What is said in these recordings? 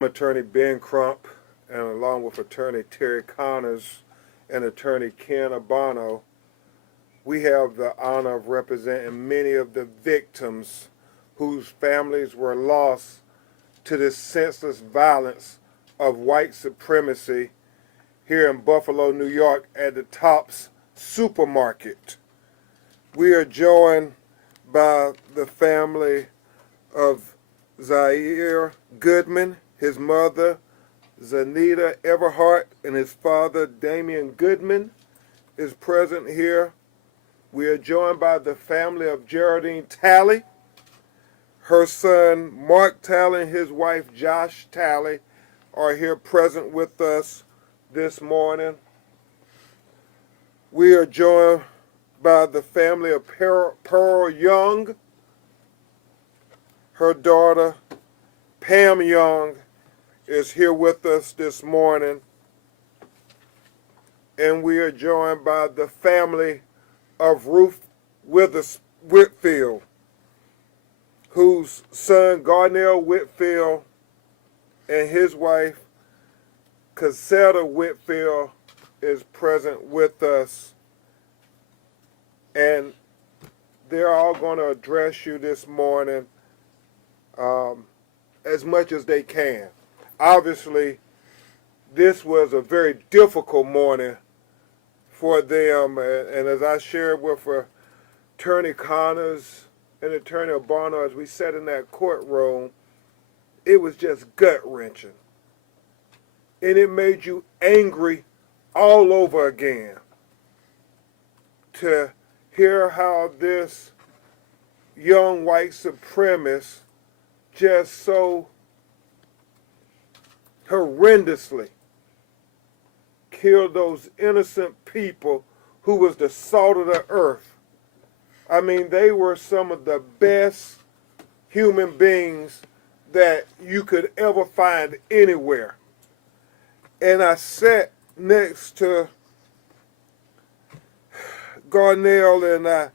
Attorney Ben Crump, and along with Attorney Terry Connors and Attorney Ken Abano, we have the honor of representing many of the victims whose families were lost to this senseless violence of white supremacy here in Buffalo, New York at the Tops Supermarket. We are joined by the family of Zaire Goodman, his mother Zanita Everhart, and his father Damian Goodman is present here. We are joined by the family of Geraldine Talley, her son Mark Talley and his wife Josh Talley are here present with us this morning. We are joined by the family of Pearl Young, her daughter Pam Young is here with us this morning. And we are joined by the family of Ruth Whitfield, whose son Garnell Whitfield and his wife Cassetta Whitfield is present with us. And they're all going to address you this morning as much as they can. Obviously, this was a very difficult morning for them, and as I shared with Attorney Connors and Attorney Abano as we sat in that courtroom, it was just gut-wrenching. And it made you angry all over again to hear how this young white supremacist just so horrendously killed those innocent people who was the salt of the earth. I mean, they were some of the best human beings that you could ever find anywhere. And I sat next to Garnell, and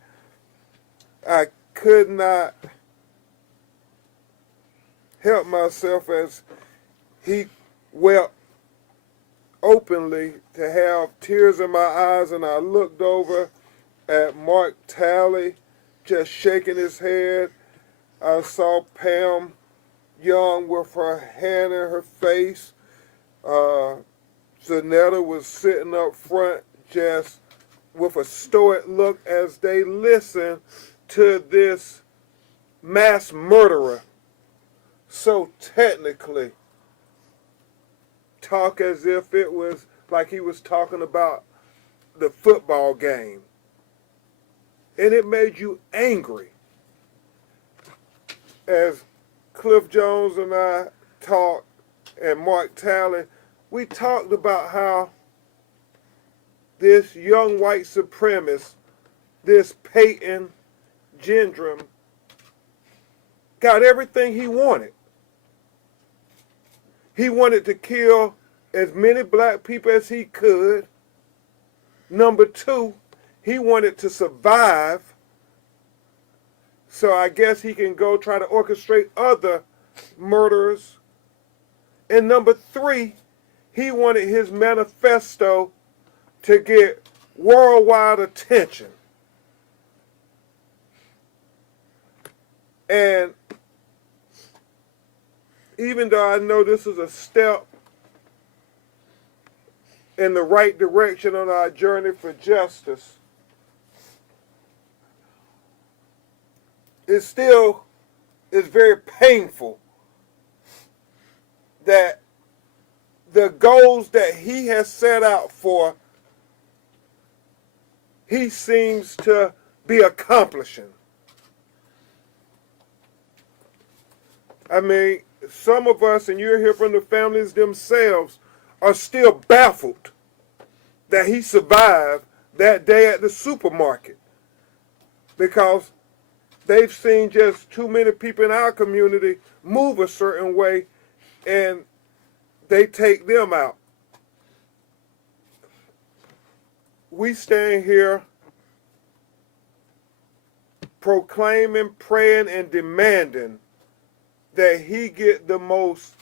I could not help myself as he wept openly to have tears in my eyes, and I looked over at Mark Talley just shaking his head. I saw Pam Young with her hand in her face. Zanetta was sitting up front just with a stoic look as they listened to this mass murderer so technically talk as if it was like he was talking about the football game. And it made you angry. As Cliff Jones and I talked, and Mark Talley, we talked about how this young white supremacist, this Payton Gendron, got everything he wanted. He wanted to kill as many black people as he could. Number two, he wanted to survive. So I guess he can go try to orchestrate other murders. And number three, he wanted his manifesto to get worldwide attention. And even though I know this is a step in the right direction on our journey for justice, it still is very painful that the goals that he has set out for, he seems to be accomplishing. I mean, some of us, and you'll hear from the families themselves, are still baffled that he survived that day at the supermarket, because they've seen just too many people in our community move a certain way, and they take them out. We stand here proclaiming, praying, and demanding that he get the most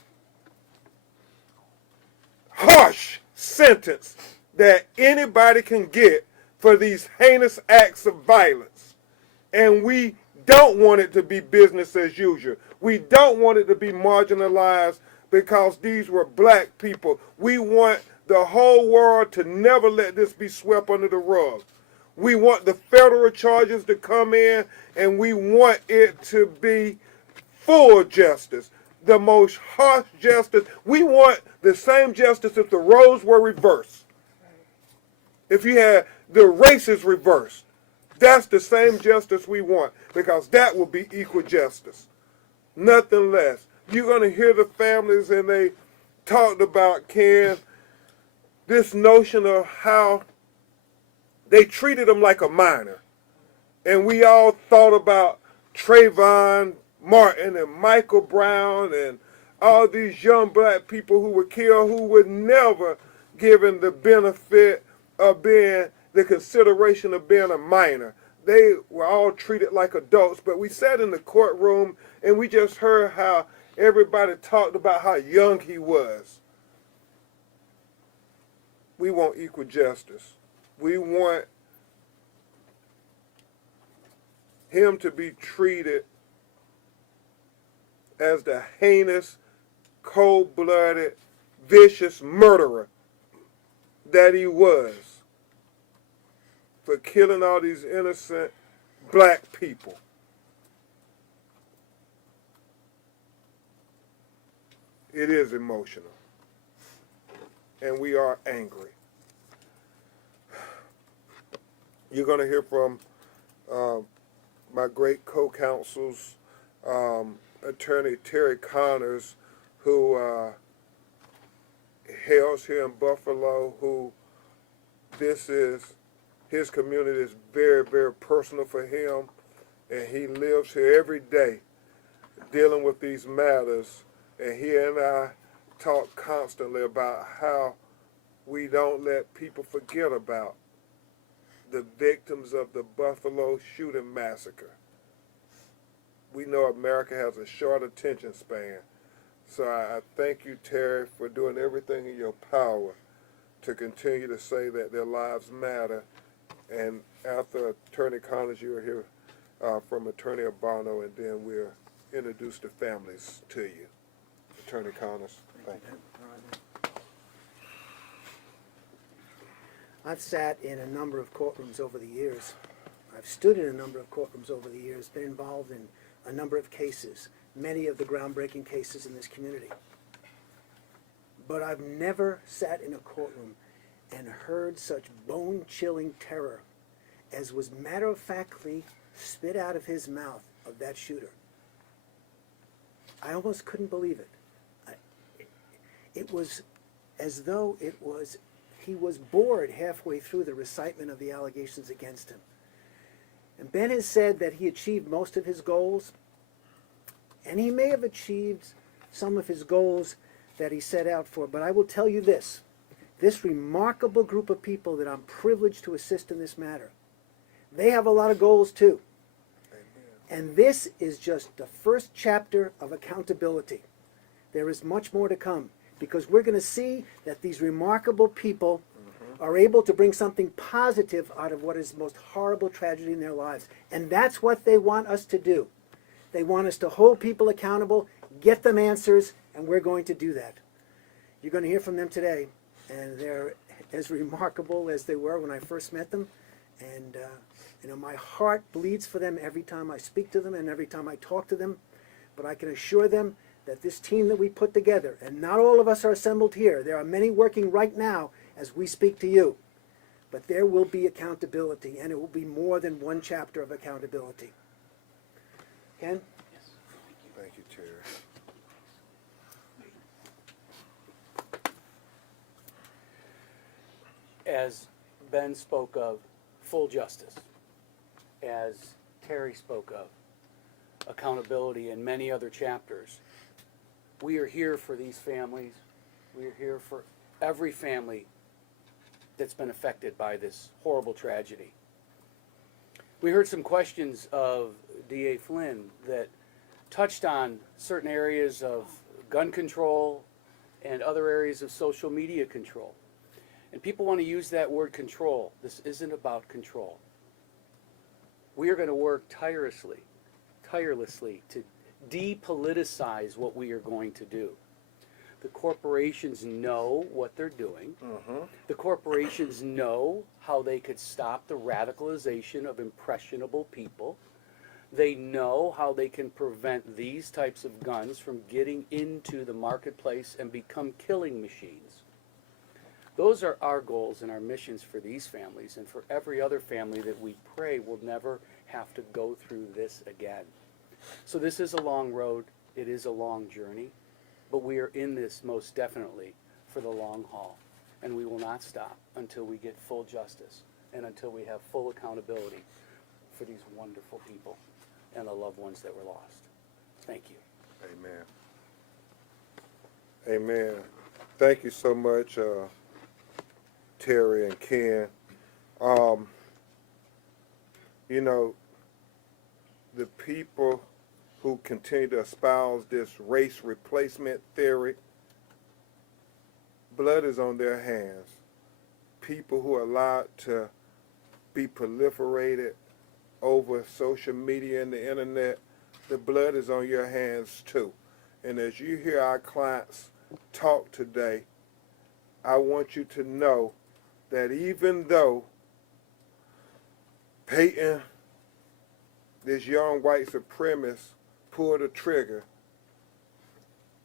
sentence that anybody can get for these heinous acts of violence. And we don't want it to be business as usual. We don't want it to be marginalized because these were black people. We want the whole world to never let this be swept under the rug. We want the federal charges to come in, and we want it to be full justice, the most harsh justice. We want the same justice if the roles were reversed. If you had the races reversed, that's the same justice we want, because that will be equal justice. Nothing less. You're going to hear the families, and they talked about, Ken, this notion of how they treated him like a minor. And we all thought about Trayvon Martin and Michael Brown and all these young black people who were killed, who were never given the benefit of being, the consideration of being a minor. They were all treated like adults, but we sat in the courtroom and we just heard how everybody talked about how young he was. We want equal justice. We want him to be treated as the heinous, cold-blooded, vicious murderer that he was for killing all these innocent black people. It is emotional. And we are angry. You're going to hear from my great co-counsels, Attorney Terry Connors, who hails here in Buffalo, who his community is very, very personal for him, and he lives here every day dealing with these matters, and he and I talk constantly about how we don't let people forget about the victims of the Buffalo shooting massacre. We know America has a short attention span. So I thank you, Terry, for doing everything in your power to continue to say that their lives matter. And after Attorney Connors, you'll hear from Attorney Abano, and then we'll introduce the families to you. Attorney Connors, thank you. I've sat in a number of courtrooms over the years. I've stood in a number of courtrooms over the years, been involved in a number of cases, many of the groundbreaking cases in this community. But I've never sat in a courtroom and heard such bone-chilling terror as was matter-of-factly spit out of his mouth of that shooter. I almost couldn't believe it. It was as though he was bored halfway through the recitement of the allegations against him. And Ben has said that he achieved most of his goals, and he may have achieved some of his goals that he set out for, but I will tell you this remarkable group of people that I'm privileged to assist in this matter, they have a lot of goals too. Amen. And this is just the first chapter of accountability. There is much more to come, because we're going to see that these remarkable people are able to bring something positive out of what is the most horrible tragedy in their lives. And that's what they want us to do. They want us to hold people accountable, get them answers, and we're going to do that. You're going to hear from them today, and they're as remarkable as they were when I first met them. And my heart bleeds for them every time I speak to them and every time I talk to them. But I can assure them that this team that we put together, and not all of us are assembled here, there are many working right now as we speak to you, but there will be accountability, and it will be more than one chapter of accountability. Ken? Yes. Thank you, Terry. As Ben spoke of full justice, as Terry spoke of accountability and many other chapters, we are here for these families. We are here for every family that's been affected by this horrible tragedy. We heard some questions of D.A. Flynn that touched on certain areas of gun control and other areas of social media control. And people want to use that word control. This isn't about control. We are going to work tirelessly to depoliticize what we are going to do. The corporations know what they're doing. The corporations know how they could stop the radicalization of impressionable people. They know how they can prevent these types of guns from getting into the marketplace and become killing machines. Those are our goals and our missions for these families and for every other family that we pray will never have to go through this again. So this is a long road. It is a long journey. But we are in this most definitely for the long haul. And we will not stop until we get full justice and until we have full accountability for these wonderful people and the loved ones that were lost. Thank you. Amen. Amen. Thank you so much, Terry and Ken. You know, the people who continue to espouse this race replacement theory, blood is on their hands. People who are allowed to be proliferated over social media and the internet, the blood is on your hands too. And as you hear our clients talk today, I want you to know that even though Payton, this young white supremacist, pulled the trigger,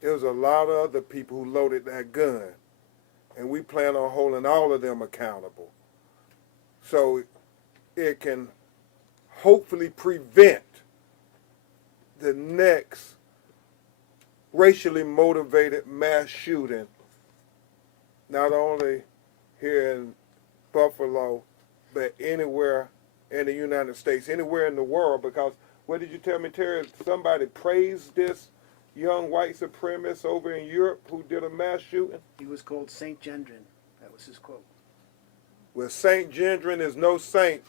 there was a lot of other people who loaded that gun. And we plan on holding all of them accountable. So it can hopefully prevent the next racially motivated mass shooting, not only here in Buffalo, but anywhere in the United States, anywhere in the world, because what did you tell me, Terry? Somebody praised this young white supremacist over in Europe who did a mass shooting? He was called Saint Gendron. That was his quote. Well, Saint Gendron is no saint.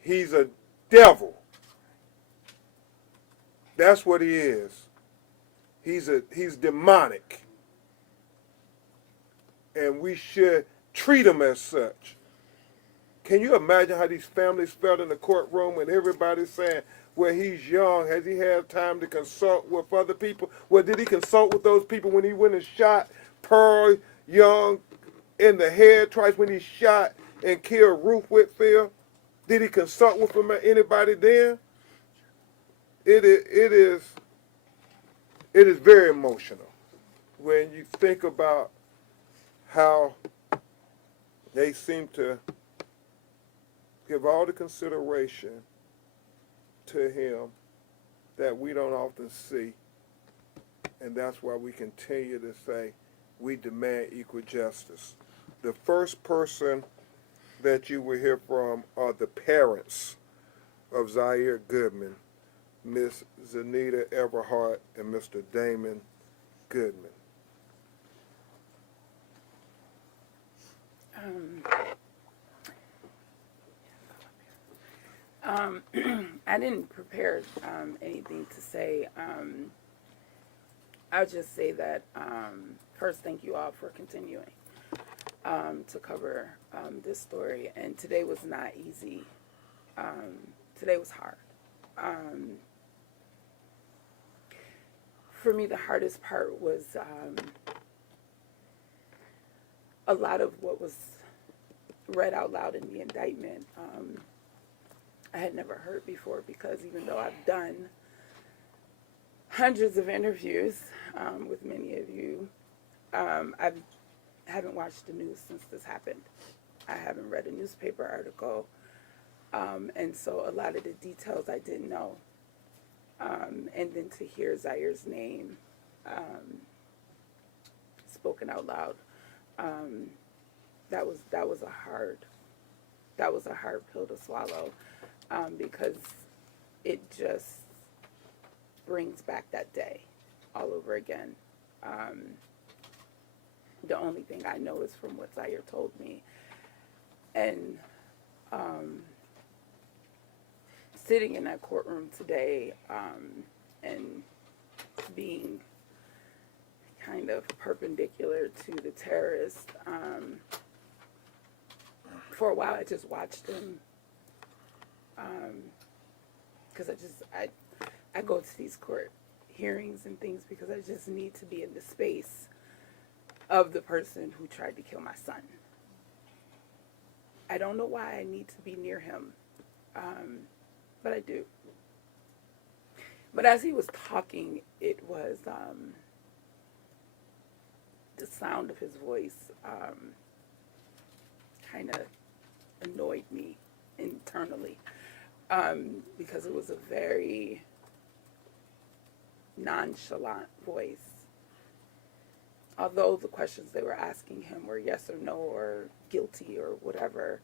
He's a devil. That's what he is. He's demonic. And we should treat him as such. Can you imagine how these families felt in the courtroom and everybody's saying, well, he's young. Has he had time to consult with other people? Well, did he consult with those people when he went and shot Pearl Young in the head twice, when he shot and killed Ruth Whitfield? Did he consult with anybody then? It is very emotional when you think about how they seem to give all the consideration to him that we don't often see. And that's why we continue to say we demand equal justice. The first person that you will hear from are the parents of Zaire Goodman, Miss Zanita Everhart and Mr. Damon Goodman. I didn't prepare anything to say. I'll just say that first, thank you all for continuing to cover this story. And today was not easy. Today was hard. For me, the hardest part was a lot of what was read out loud in the indictment. I had never heard before, because even though I've done hundreds of interviews with many of you, I haven't watched the news since this happened. I haven't read a newspaper article, and so a lot of the details I didn't know. And then to hear Zaire's name spoken out loud, that was a hard pill to swallow. Because it just brings back that day all over again. The only thing I know is from what Zaire told me. And sitting in that courtroom today and being kind of perpendicular to the terrorist, for a while, I just watched him. Because I go to these court hearings and things because I just need to be in the space of the person who tried to kill my son. I don't know why I need to be near him, but I do. But as he was talking, it was the sound of his voice kind of annoyed me internally because it was a very nonchalant voice. Although the questions they were asking him were yes or no or guilty or whatever,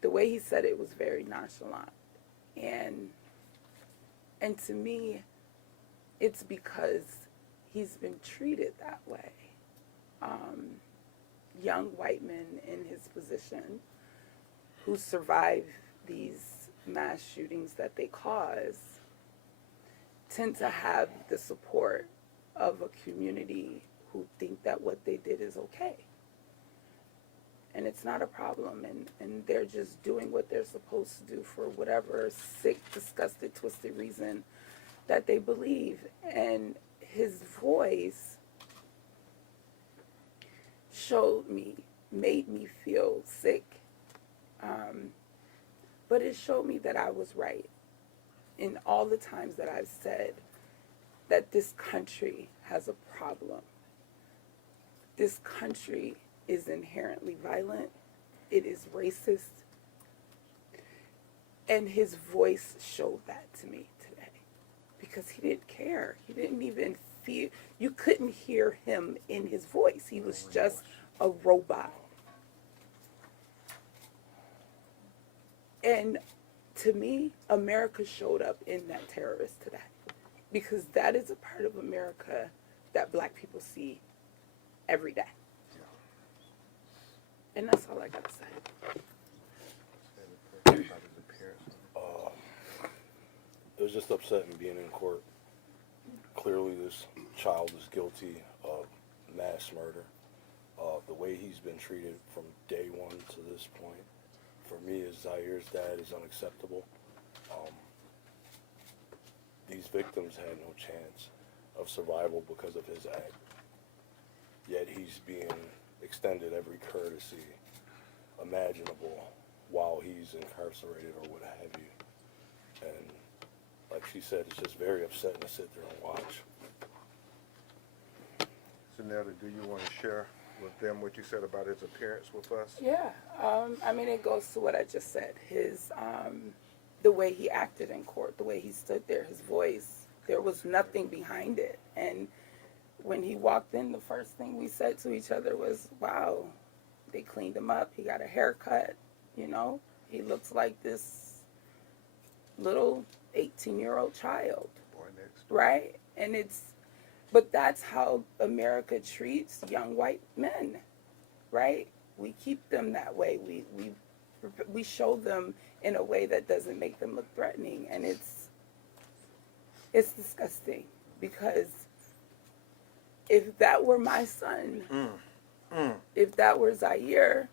the way he said it was very nonchalant. And to me, it's because he's been treated that way. Young white men in his position who survive these mass shootings that they cause tend to have the support of a community who think that what they did is okay. And it's not a problem, and they're just doing what they're supposed to do for whatever sick, disgusted, twisted reason that they believe. And his voice made me feel sick, but it showed me that I was right in all the times that I've said that this country has a problem. This country is inherently violent. It is racist. And his voice showed that to me today because he didn't care. He didn't even feel, you couldn't hear him in his voice. He was just a robot. And to me, America showed up in that terrorist today because that is a part of America that black people see every day. And that's all I got to say. It was just upsetting being in court. Clearly this child is guilty of mass murder. The way he's been treated from day one to this point, for me as Zair's dad, is unacceptable. These victims had no chance of survival because of his act. Yet he's being extended every courtesy imaginable while he's incarcerated or what have you. And like she said, it's just very upsetting to sit there and watch. Zanetta, do you want to share with them what you said about his appearance with us? Yeah, I mean, it goes to what I just said. His, the way he acted in court, the way he stood there, his voice, there was nothing behind it. And when he walked in, the first thing we said to each other was, wow, they cleaned him up. He got a haircut, you know. He looks like this little 18-year-old child, Boy next door. right? And but that's how America treats young white men, right? We keep them that way. We show them in a way that doesn't make them look threatening, and it's disgusting because if that were my son, if that were Zaire,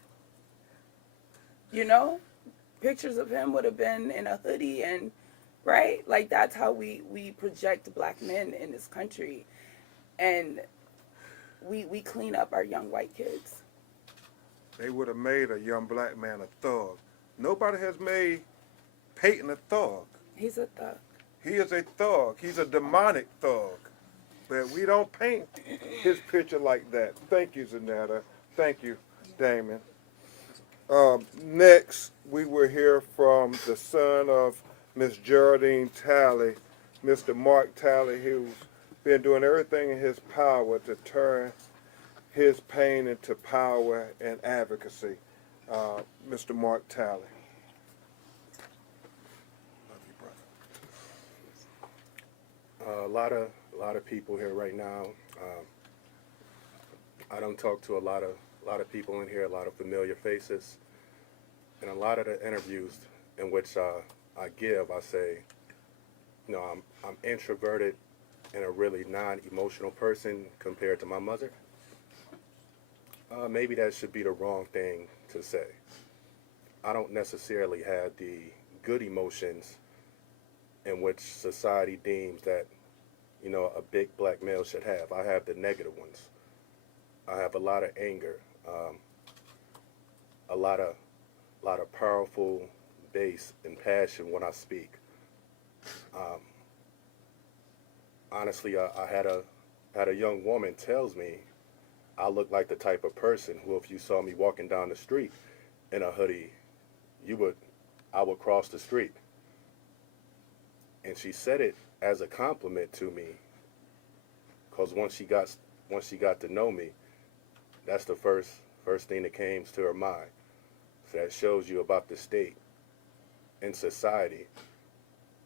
you know, pictures of him would have been in a hoodie and, right? Like, that's how we project black men in this country. And we clean up our young white kids. They would have made a young black man a thug. Nobody has made Payton a thug. He's a thug. He is a thug. He's a demonic thug. But we don't paint his picture like that. Thank you, Zanetta. Thank you, Damon. Next, we will hear from the son of Miss Geraldine Talley, Mr. Mark Talley, who's been doing everything in his power to turn his pain into power and advocacy. Mr. Mark Talley. Love you, brother. A lot of people here right now. I don't talk to a lot of people in here, a lot of familiar faces, and a lot of the interviews in which I give, I say, you know, I'm introverted and a really non-emotional person compared to my mother. Maybe that should be the wrong thing to say. I don't necessarily have the good emotions in which society deems that, you know, a big black male should have. I have the negative ones. I have a lot of anger, a lot of powerful bass and passion when I speak. Honestly, I had a young woman tells me I look like the type of person who, if you saw me walking down the street in a hoodie, I would cross the street. And she said it as a compliment to me, because once she got to know me, that's the first thing that came to her mind. So that shows you about the state in society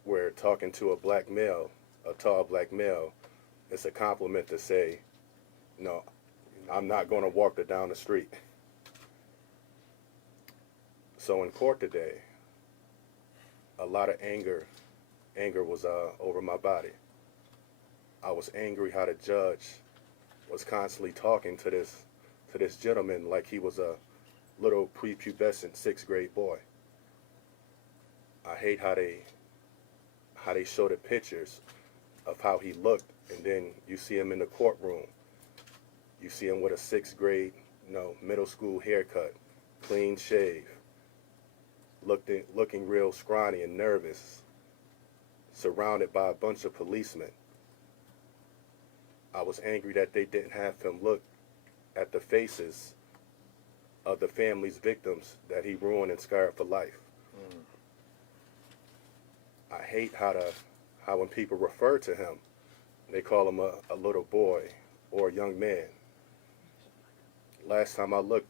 where talking to a black male, a tall black male, it's a compliment to say, no, I'm not going to walk her down the street. So in court today, a lot of anger was over my body. I was angry how the judge was constantly talking to this gentleman like he was a little prepubescent 6th grade boy. I hate how they show the pictures of how he looked, and then you see him in the courtroom. You see him with a 6th grade, middle school haircut, clean shave, looking real scrawny and nervous, surrounded by a bunch of policemen. I was angry that they didn't have him look at the faces of the family's victims that he ruined and scarred for life. I hate how when people refer to him, they call him a little boy or a young man. Last time I looked,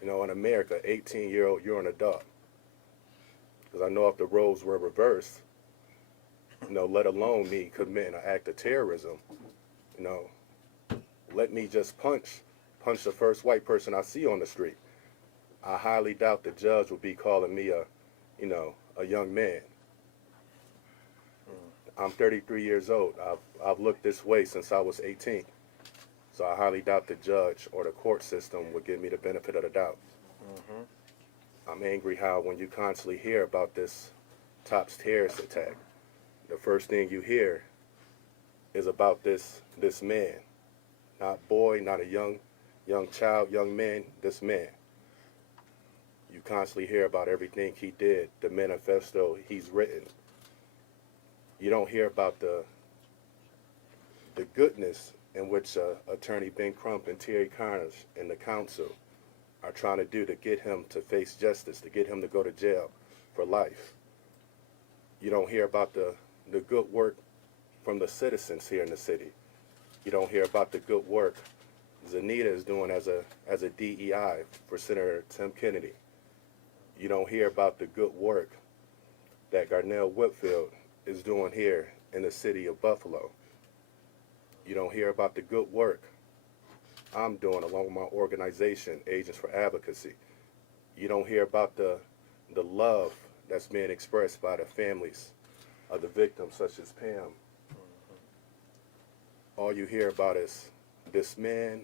in America, 18-year-old, you're an adult. Because I know if the roles were reversed, let alone me committing an act of terrorism, let me just punch the first white person I see on the street. I highly doubt the judge would be calling me a young man. I'm 33 years old. I've looked this way since I was 18. So I highly doubt the judge or the court system would give me the benefit of the doubt. I'm angry how when you constantly hear about this Tops terrorist attack, the first thing you hear is about this man. Not boy, not a young child, young man, this man. You constantly hear about everything he did, the manifesto he's written. You don't hear about the goodness in which Attorney Ben Crump and Terry Connors and the council are trying to do to get him to face justice, to get him to go to jail for life. You don't hear about the good work from the citizens here in the city. You don't hear about the good work Zanita is doing as a DEI for Senator Tim Kennedy. You don't hear about the good work that Garnell Whitfield is doing here in the city of Buffalo. You don't hear about the good work I'm doing along with my organization, Agents for Advocacy. You don't hear about the love that's being expressed by the families of the victims, such as Pam. All you hear about is this man,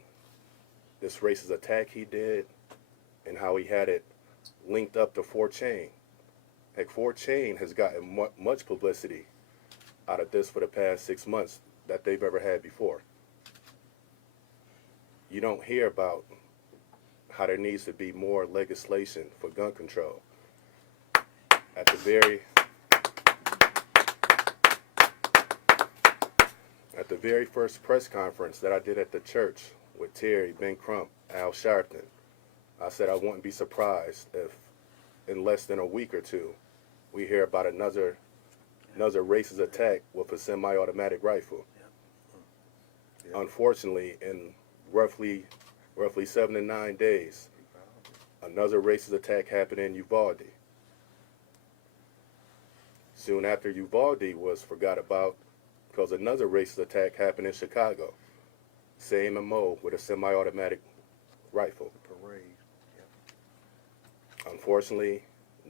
this racist attack he did, and how he had it linked up to 4Chain. Heck, 4Chain has gotten much publicity out of this for the past 6 months that they've ever had before. You don't hear about how there needs to be more legislation for gun control. At the very first press conference that I did at the church with Terry, Ben Crump, Al Sharpton, I said I wouldn't be surprised if in less than a week or two we hear about another racist attack with a semi-automatic rifle. Unfortunately, in roughly 7 to 9 days, another racist attack happened in Uvalde. Soon after Uvalde was forgot about, because another racist attack happened in Chicago. Same MO with a semi-automatic rifle. Parade. Unfortunately,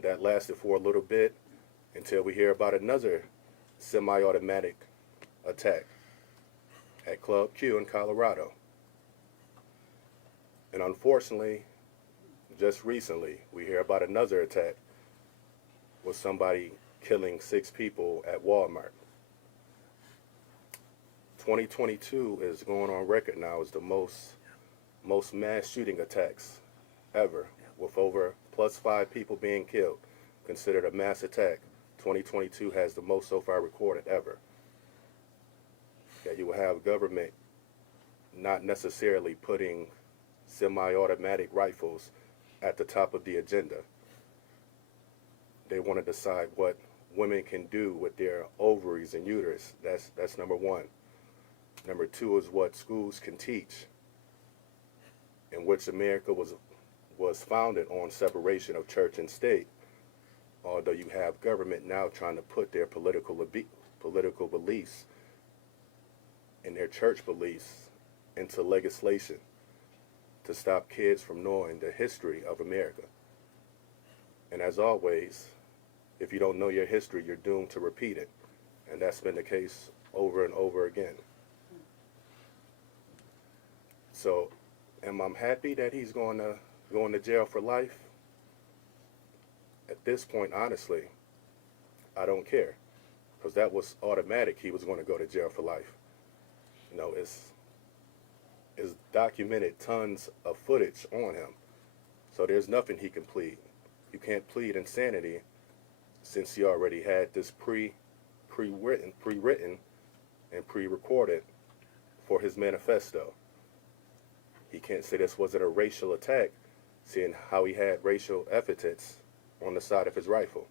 that lasted for a little bit until we hear about another semi-automatic attack at Club Q in Colorado. And unfortunately, just recently, we hear about another attack with somebody killing 6 people at Walmart. 2022 is going on record now as the most mass shooting attacks ever, with over +5 people being killed, considered a mass attack. 2022 has the most so far recorded ever. That you will have government not necessarily putting semi-automatic rifles at the top of the agenda. They want to decide what women can do with their ovaries and uterus. That's number one. Number two is what schools can teach, in which America was founded on separation of church and state. Although you have government now trying to put their political beliefs and their church beliefs into legislation to stop kids from knowing the history of America. And as always, if you don't know your history, you're doomed to repeat it. And that's been the case over and over again. So, am I happy that he's going to jail for life? At this point, honestly, I don't care, because that was automatic. He was going to go to jail for life. You know, it's documented tons of footage on him, so there's nothing he can plead. You can't plead insanity since he already had this pre-written and pre-recorded for his manifesto. He can't say this wasn't a racial attack, seeing how he had racial epithets on the side of his rifle.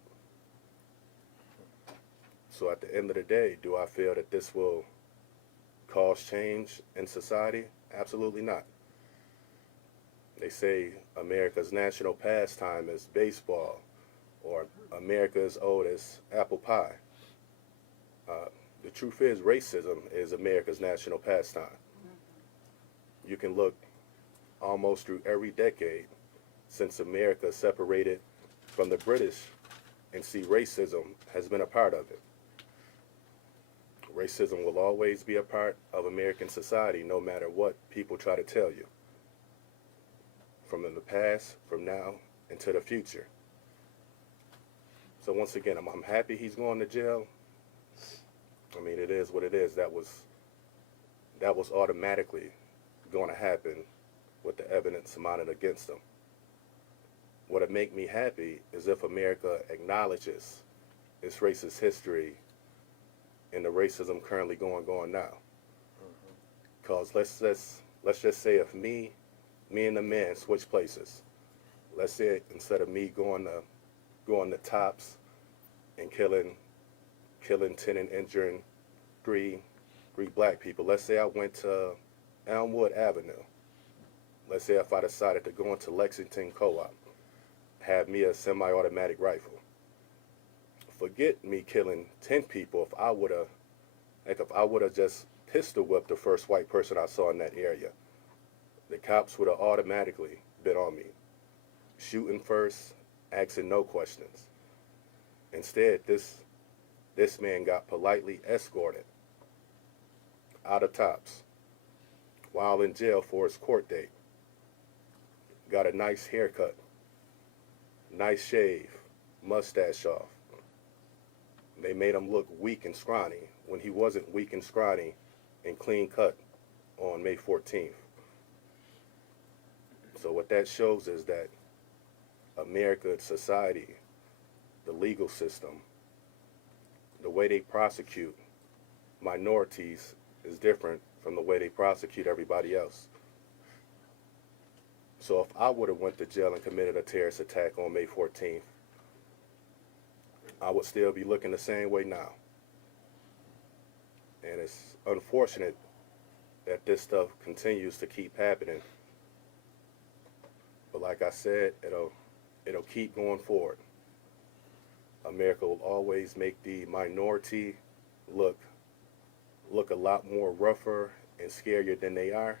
So at the end of the day, do I feel that this will cause change in society? Absolutely not. They say America's national pastime is baseball, or America is old as apple pie. The truth is, racism is America's national pastime. You can look almost through every decade since America separated from the British and see racism has been a part of it. Racism will always be a part of American society, no matter what people try to tell you. From in the past, from now, into the future. So once again, I'm happy he's going to jail. I mean, it is what it is. That was automatically going to happen with the evidence mounted against him. What'd make me happy is if America acknowledges its racist history and the racism currently going now. Because let's just say if me and the man switch places. Let's say instead of me going to Tops and killing 10 and injuring three black people. Let's say I went to Elmwood Avenue. Let's say if I decided to go into Lexington Co-op, have me a semi-automatic rifle. Forget me killing 10 people if I would have just pistol whipped the first white person I saw in that area. The cops would have automatically been on me, shooting first, asking no questions. Instead, this man got politely escorted out of Tops while in jail for his court date. Got a nice haircut, nice shave, mustache off. They made him look weak and scrawny when he wasn't weak and scrawny and clean cut on May 14th. So what that shows is that America, society, the legal system, the way they prosecute minorities is different from the way they prosecute everybody else. So if I would have went to jail and committed a terrorist attack on May 14th, I would still be looking the same way now. And it's unfortunate that this stuff continues to keep happening. But like I said, it'll keep going forward. America will always make the minority look a lot more rougher and scarier than they are,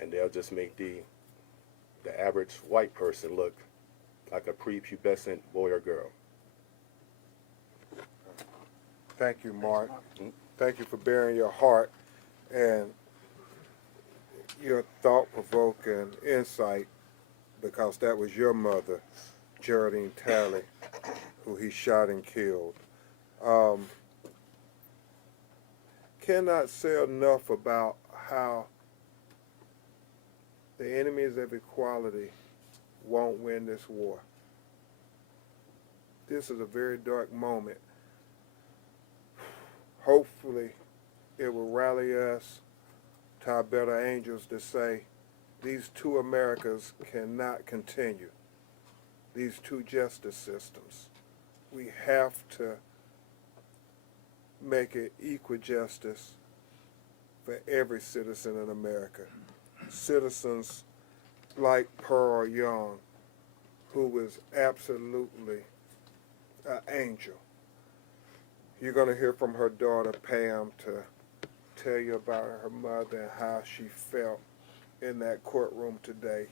and they'll just make the average white person look like a prepubescent boy or girl. Thank you, Mark. Thank you for bearing your heart and your thought-provoking insight because that was your mother, Geraldine Talley, who he shot and killed. Cannot say enough about how the enemies of equality won't win this war. This is a very dark moment. Hopefully, it will rally us to our better angels to say, these two Americas cannot continue. These two justice systems. We have to make it equal justice for every citizen in America. Citizens like Pearl Young, who was absolutely an angel. You're going to hear from her daughter, Pam, to tell you about her mother and how she felt in that courtroom today.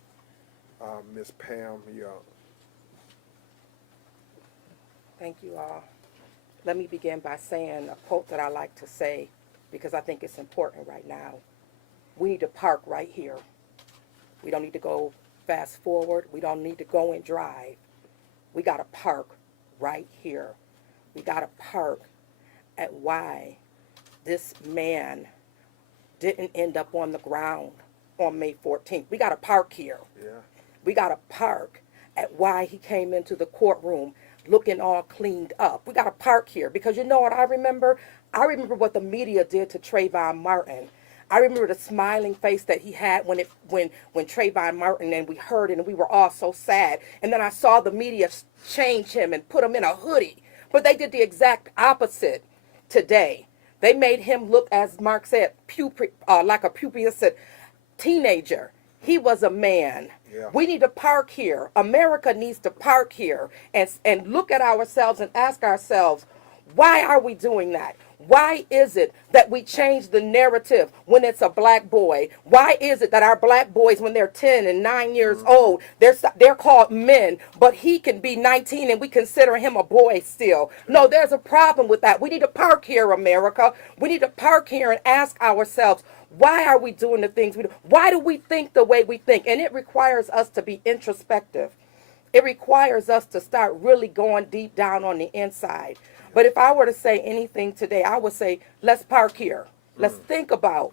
Miss Pam Young. Thank you all. Let me begin by saying a quote that I like to say because I think it's important right now. We need to park right here. We don't need to go fast forward. We don't need to go and drive. We got to park right here. We got to park at why this man didn't end up on the ground on May 14th. We got to park here. Yeah. We got to park at why he came into the courtroom looking all cleaned up. We got to park here because you know what I remember? I remember what the media did to Trayvon Martin. I remember the smiling face that he had when Trayvon Martin, and we heard it and we were all so sad. And then I saw the media change him and put him in a hoodie. But they did the exact opposite today. They made him look, as Mark said, like a pubescent teenager. He was a man. Yeah. We need to park here. America needs to park here and look at ourselves and ask ourselves, why are we doing that? Why is it that we change the narrative when it's a black boy? Why is it that our black boys, when they're 10 and 9 years old, they're called men, but he can be 19 and we consider him a boy still? No, there's a problem with that. We need to park here, America. We need to park here and ask ourselves, why are we doing the things we do? Why do we think the way we think? And it requires us to be introspective. It requires us to start really going deep down on the inside. But if I were to say anything today, I would say, let's park here. Let's think about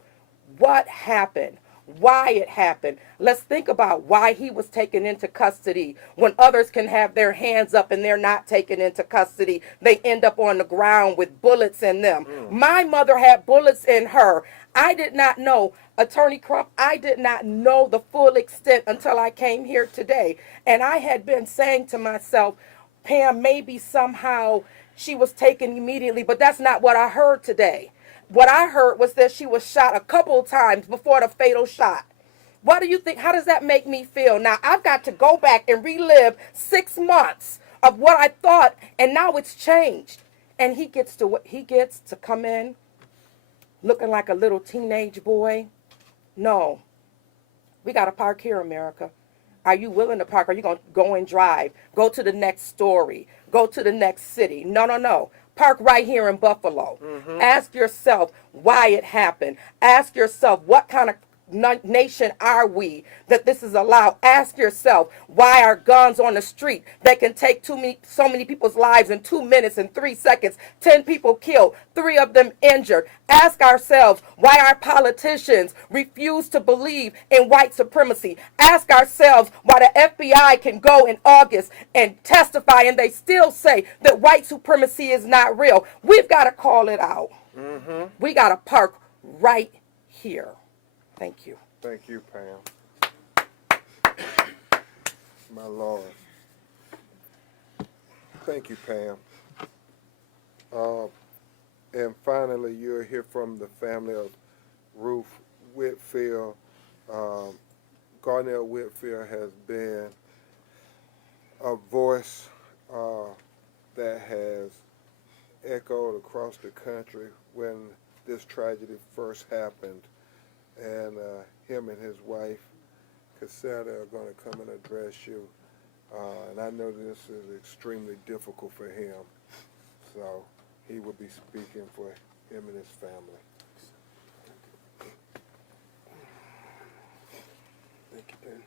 what happened, why it happened. Let's think about why he was taken into custody when others can have their hands up and they're not taken into custody. They end up on the ground with bullets in them. My mother had bullets in her. I did not know, Attorney Crump, I did not know the full extent until I came here today. And I had been saying to myself, Pam, maybe somehow she was taken immediately, but that's not what I heard today. What I heard was that she was shot a couple times before the fatal shot. What do you think? How does that make me feel? Now, I've got to go back and relive 6 months of what I thought, and now it's changed. And he gets to come in looking like a little teenage boy. No. We got to park here, America. Are you willing to park? Are you going to go and drive? Go to the next story. Go to the next city. No, no, no. Park right here in Buffalo. Ask yourself why it happened. Ask yourself what kind of nation are we that this is allowed? Ask yourself, why are guns on the street that can take so many people's lives in 2 minutes and 3 seconds? 10 people killed, 3 of them injured. Ask ourselves why our politicians refuse to believe in white supremacy. Ask ourselves why the FBI can go in August and testify and they still say that white supremacy is not real. We've got to call it out. We got to park right here. Thank you. Thank you, Pam. My Lord. Thank you, Pam. And finally, you'll hear from the family of Ruth Whitfield. Garnell Whitfield has been a voice that has echoed across the country when this tragedy first happened. And him and his wife, Cassetta, are going to come and address you. And I know this is extremely difficult for him. So he will be speaking for him and his family. Thank you, Ben.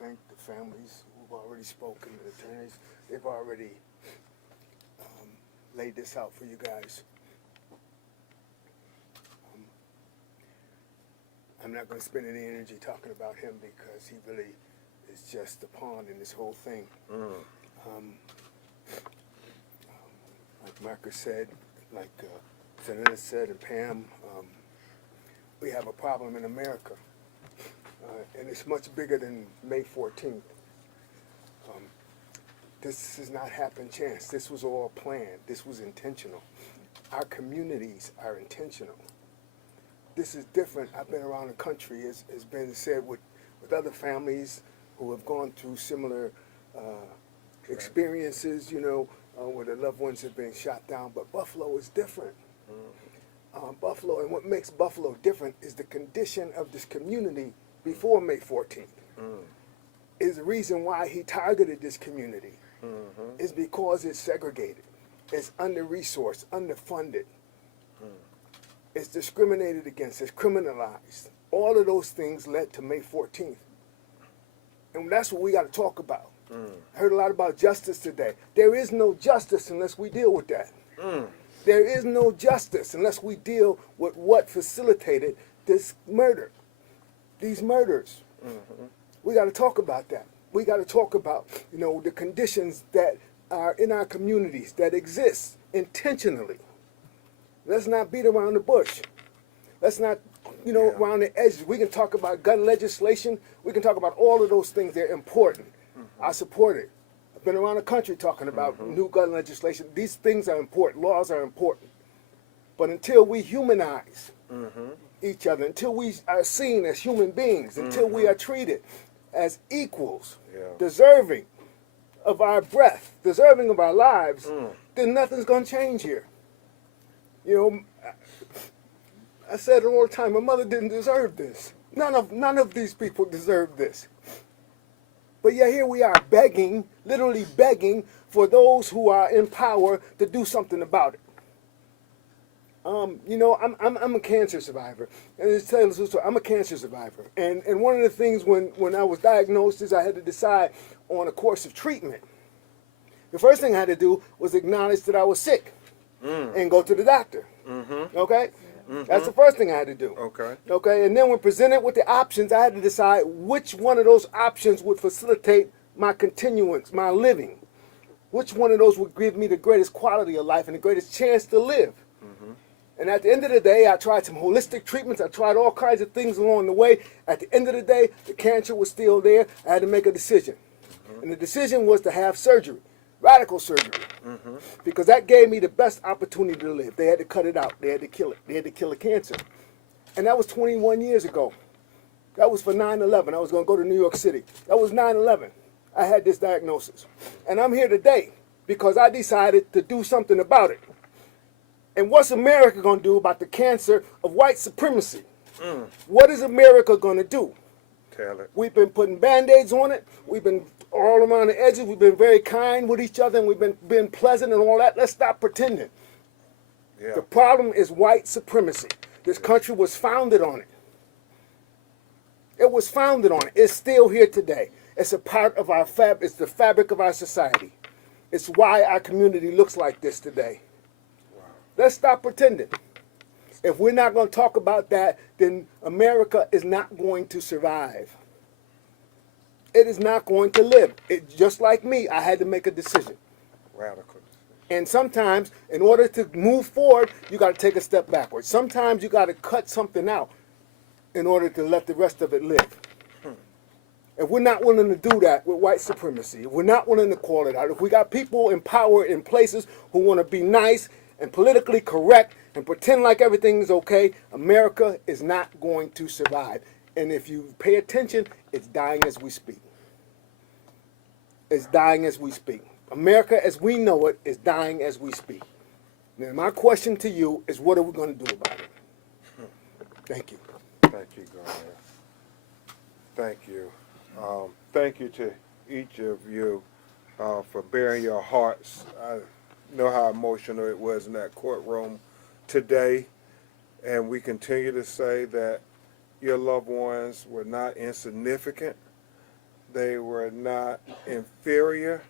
thank the families who've already spoken, the attorneys. They've already laid this out for you guys. I'm not going to spend any energy talking about him because he really is just a pawn in this whole thing. Like Marcus said, like Senator said, and Pam, we have a problem in America, and it's much bigger than May 14th. This has not happened chance. This was all planned. This was intentional. Our communities are intentional. This is different. I've been around the country, as has been said, with other families who have gone through similar experiences, you know, where their loved ones have been shot down. But Buffalo is different. Buffalo, and what makes Buffalo different is the condition of this community before May 14th. Is the reason why he targeted this community. Is because it's segregated, it's under-resourced, underfunded, it's discriminated against, it's criminalized. All of those things led to May 14th. And that's what we got to talk about. I heard a lot about justice today. There is no justice unless we deal with that. There is no justice unless we deal with what facilitated this murder, these murders. We got to talk about that. We got to talk about, you know, the conditions that are in our communities that exist intentionally. Let's not beat around the bush. Let's not, you know, around the edges. We can talk about gun legislation. We can talk about all of those things. They're important. I support it. I've been around the country talking about new gun legislation. These things are important. Laws are important. But until we humanize each other, until we are seen as human beings, until we are treated as equals, deserving of our breath, deserving of our lives, then nothing's going to change here. You know, I said it all the time, my mother didn't deserve this. None of these people deserve this. But yet here we are begging, literally begging for those who are in power to do something about it. You know, I'm a cancer survivor, and I'm a cancer survivor. And one of the things when I was diagnosed is I had to decide on a course of treatment. The first thing I had to do was acknowledge that I was sick and go to the doctor. Okay? That's the first thing I had to do. Okay, and then when presented with the options, I had to decide which one of those options would facilitate my continuance, my living. Which one of those would give me the greatest quality of life and the greatest chance to live. And at the end of the day, I tried some holistic treatments. I tried all kinds of things along the way. At the end of the day, the cancer was still there. I had to make a decision. And the decision was to have surgery, radical surgery, because that gave me the best opportunity to live. They had to cut it out. They had to kill it. They had to kill the cancer. And that was 21 years ago. That was for 9/11. I was going to go to New York City. That was 9/11. I had this diagnosis. And I'm here today because I decided to do something about it. And what's America going to do about the cancer of white supremacy? What is America going to do? Tell it. We've been putting Band-Aids on it. We've been all around the edges. We've been very kind with each other, and we've been pleasant and all that. Let's stop pretending. The problem is white supremacy. This country was founded on it. It was founded on it. It's still here today. It's a part of our it's the fabric of our society. It's why our community looks like this today. Let's stop pretending. If we're not going to talk about that, then America is not going to survive. It is not going to live. Just like me, I had to make a decision. Radical. And sometimes, in order to move forward, you got to take a step backwards. Sometimes you got to cut something out in order to let the rest of it live. If we're not willing to do that with white supremacy, if we're not willing to call it out, if we got people in power in places who want to be nice and politically correct and pretend like everything is okay, America is not going to survive. And if you pay attention, it's dying as we speak. It's dying as we speak. America as we know it is dying as we speak. Now, my question to you is, what are we going to do about it? Thank you. Thank you, Garner. Thank you. Thank you to each of you for bearing your hearts. I know how emotional it was in that courtroom today, and we continue to say that your loved ones were not insignificant, They were not inferior.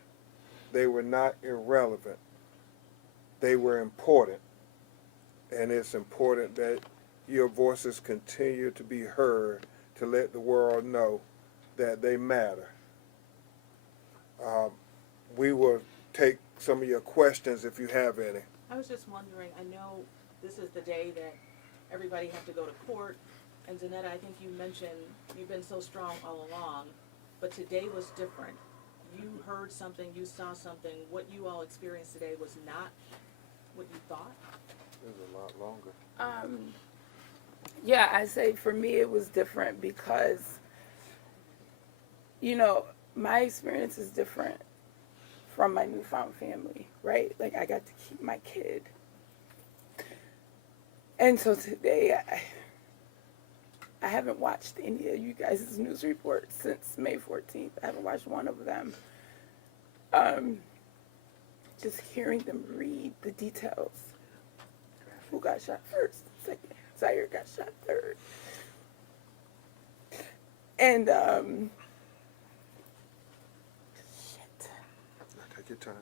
They were not irrelevant. They were important. And it's important that your voices continue to be heard to let the world know that they matter. We will take some of your questions if you have any. I was just wondering, I know this is the day that everybody had to go to court, and Danetta, I think you mentioned you've been so strong all along, but today was different. You heard something, you saw something, what you all experienced today was not what you thought? It was a lot longer. Yeah, I say for me it was different because, you know, my experience is different from my newfound family, right? Like, I got to keep my kid. And so today, I haven't watched any of you guys' news reports since May 14th. I haven't watched one of them. Just hearing them read the details. Who got shot first? Second. Zaire got shot third. And, Take your time.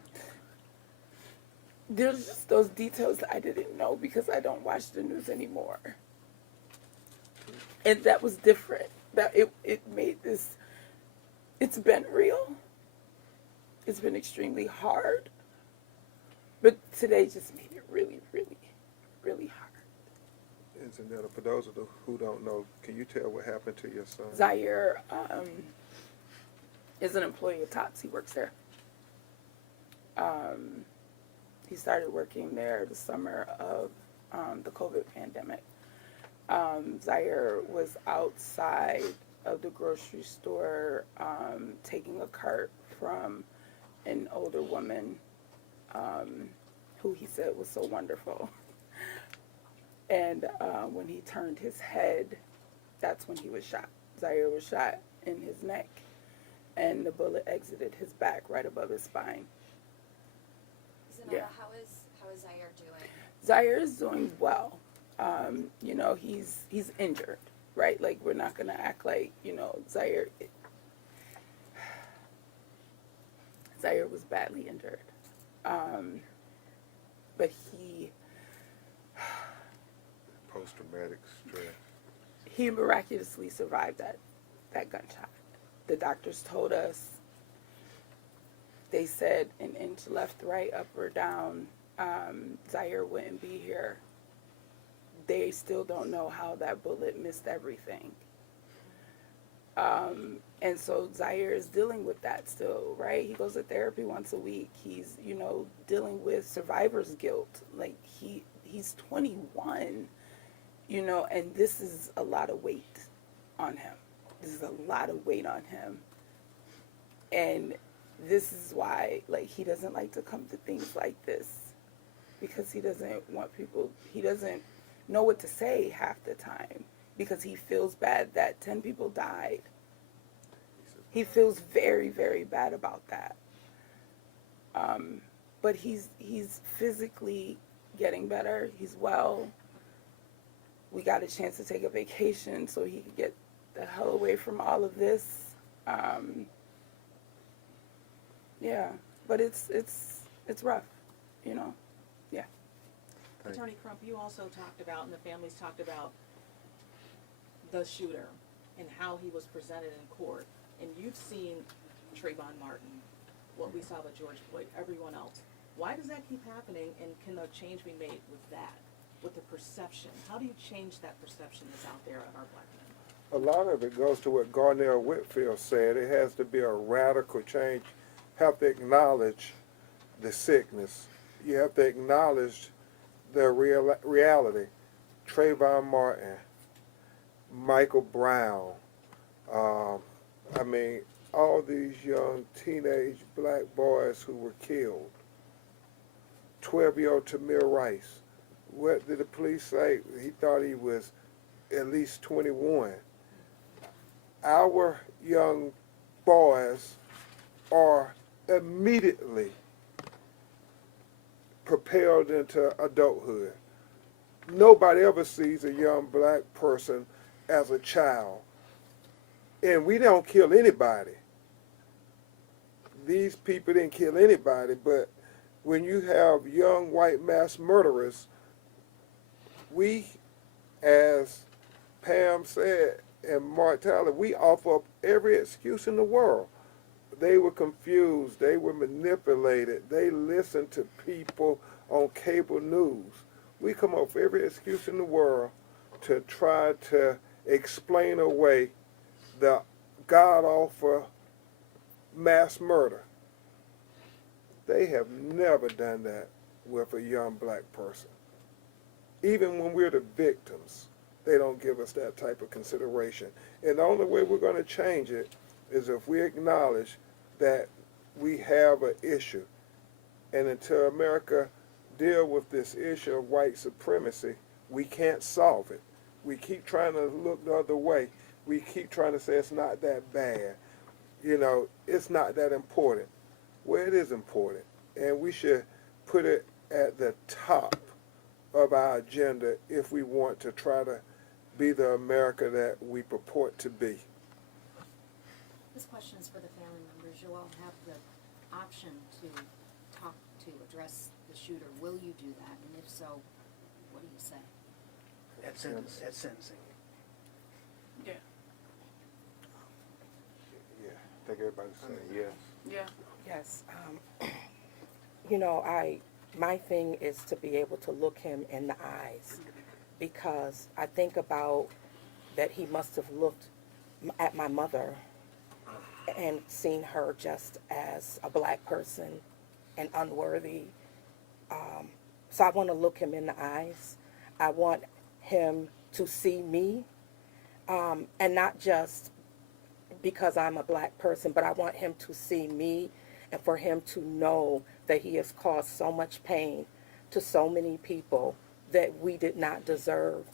there's just those details that I didn't know because I don't watch the news anymore. And that was different. That it made this, it's been real. It's been extremely hard. But today just made it really, really, really hard. And Zanetta, for those of you who don't know, can you tell what happened to your son? Zaire is an employee of TOPS. He works there. He started working there the summer of the COVID pandemic. Zaire was outside of the grocery store taking a cart from an older woman who he said was so wonderful. And when he turned his head, that's when he was shot. Zaire was shot in his neck, and the bullet exited his back right above his spine. Zanetta, Yeah. how is Zaire doing? Zaire is doing well. You know, he's injured, right? Like, we're not gonna act like, you know, Zaire was badly injured. But Post-traumatic stress. he miraculously survived that gunshot. The doctors told us, they said an inch left, right, up or down, Zaire wouldn't be here. They still don't know how that bullet missed everything. And so Zaire is dealing with that still, right? He goes to therapy once a week. He's, you know, dealing with survivor's guilt. Like, he's 21, you know, and this is a lot of weight on him. This is a lot of weight on him. And this is why, like, he doesn't like to come to things like this, because he doesn't want people, he doesn't know what to say half the time, because he feels bad that 10 people died. He feels very, very bad about that. But he's physically getting better. He's well. We got a chance to take a vacation so he could get the hell away from all of this. Yeah, but it's rough, you know. Yeah. Attorney Crump, you also talked about, and the families talked about, the shooter and how he was presented in court. And you've seen Trayvon Martin, what we saw with George Floyd, everyone else. Why does that keep happening, and can a change be made with that, with the perception? How do you change that perception that's out there of our black men? A lot of it goes to what Garnell Whitfield said. It has to be a radical change. You have to acknowledge the sickness. You have to acknowledge the reality. Trayvon Martin, Michael Brown, I mean, all these young teenage black boys who were killed. 12-year-old Tamir Rice. What did the police say? He thought he was at least 21. Our young boys are immediately propelled into adulthood. Nobody ever sees a young black person as a child. And we don't kill anybody. these people didn't kill anybody, but when you have young white mass murderers, we, as Pam said, and Mark Tyler, we offer up every excuse in the world. They were confused. They were manipulated. They listened to people on cable news. We come up with every excuse in the world to try to explain away the god-awful mass murder. They have never done that with a young black person. Even when we're the victims, they don't give us that type of consideration. And the only way we're going to change it is if we acknowledge that we have an issue. And until America deal with this issue of white supremacy, we can't solve it. We keep trying to look the other way. We keep trying to say it's not that bad. You know, it's not that important. Well, it is important. And we should put it at the top of our agenda if we want to try to be the America that we purport to be. This question is for the family members. You'll all have the option to talk to, address the shooter. Will you do that? And if so, what do you say? At sentencing. Yeah. Yeah, I think everybody's saying yes. Yeah. Yes. You know, my thing is to be able to look him in the eyes, because I think about that he must have looked at my mother and seen her just as a black person and unworthy. So I want to look him in the eyes. I want him to see me, and not just because I'm a black person, but I want him to see me and for him to know that he has caused so much pain to so many people that we did not deserve,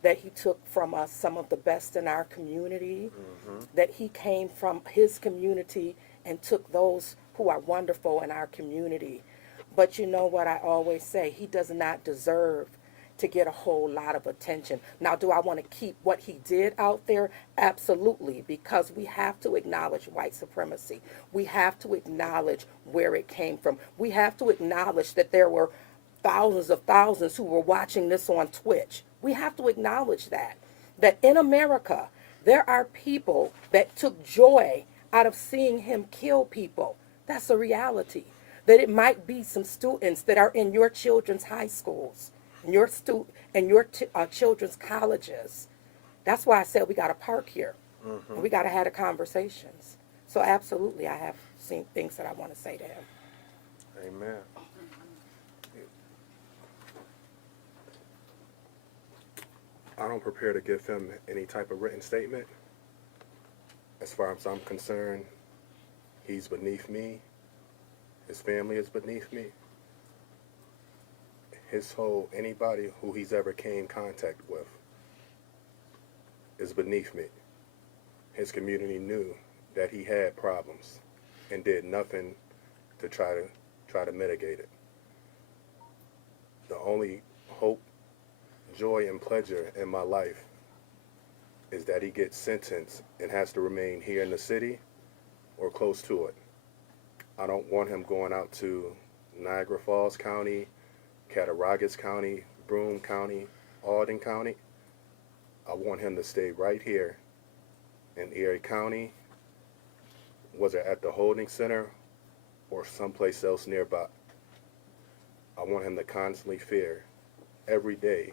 that he took from us some of the best in our community, that he came from his community and took those who are wonderful in our community. But you know what I always say, he does not deserve to get a whole lot of attention. Now, do I want to keep what he did out there? Absolutely, because we have to acknowledge white supremacy. We have to acknowledge where it came from. We have to acknowledge that there were thousands of thousands who were watching this on Twitch. We have to acknowledge that in America, there are people that took joy out of seeing him kill people. That's a reality. That it might be some students that are in your children's high schools, in your children's colleges. That's why I said we got to park here. And we got to have the conversations. So absolutely, I have seen things that I want to say to him. Amen. I don't prepare to give him any type of written statement. As far as I'm concerned, he's beneath me. His family is beneath me. Anybody who he's ever came in contact with is beneath me. His community knew that he had problems and did nothing to try to mitigate it. The only hope, joy, and pleasure in my life is that he gets sentenced and has to remain here in the city or close to it. I don't want him going out to Niagara Falls County, Cattaraugus County, Broome County, Alden County. I want him to stay right here in Erie County, whether at the holding center or someplace else nearby. I want him to constantly fear every day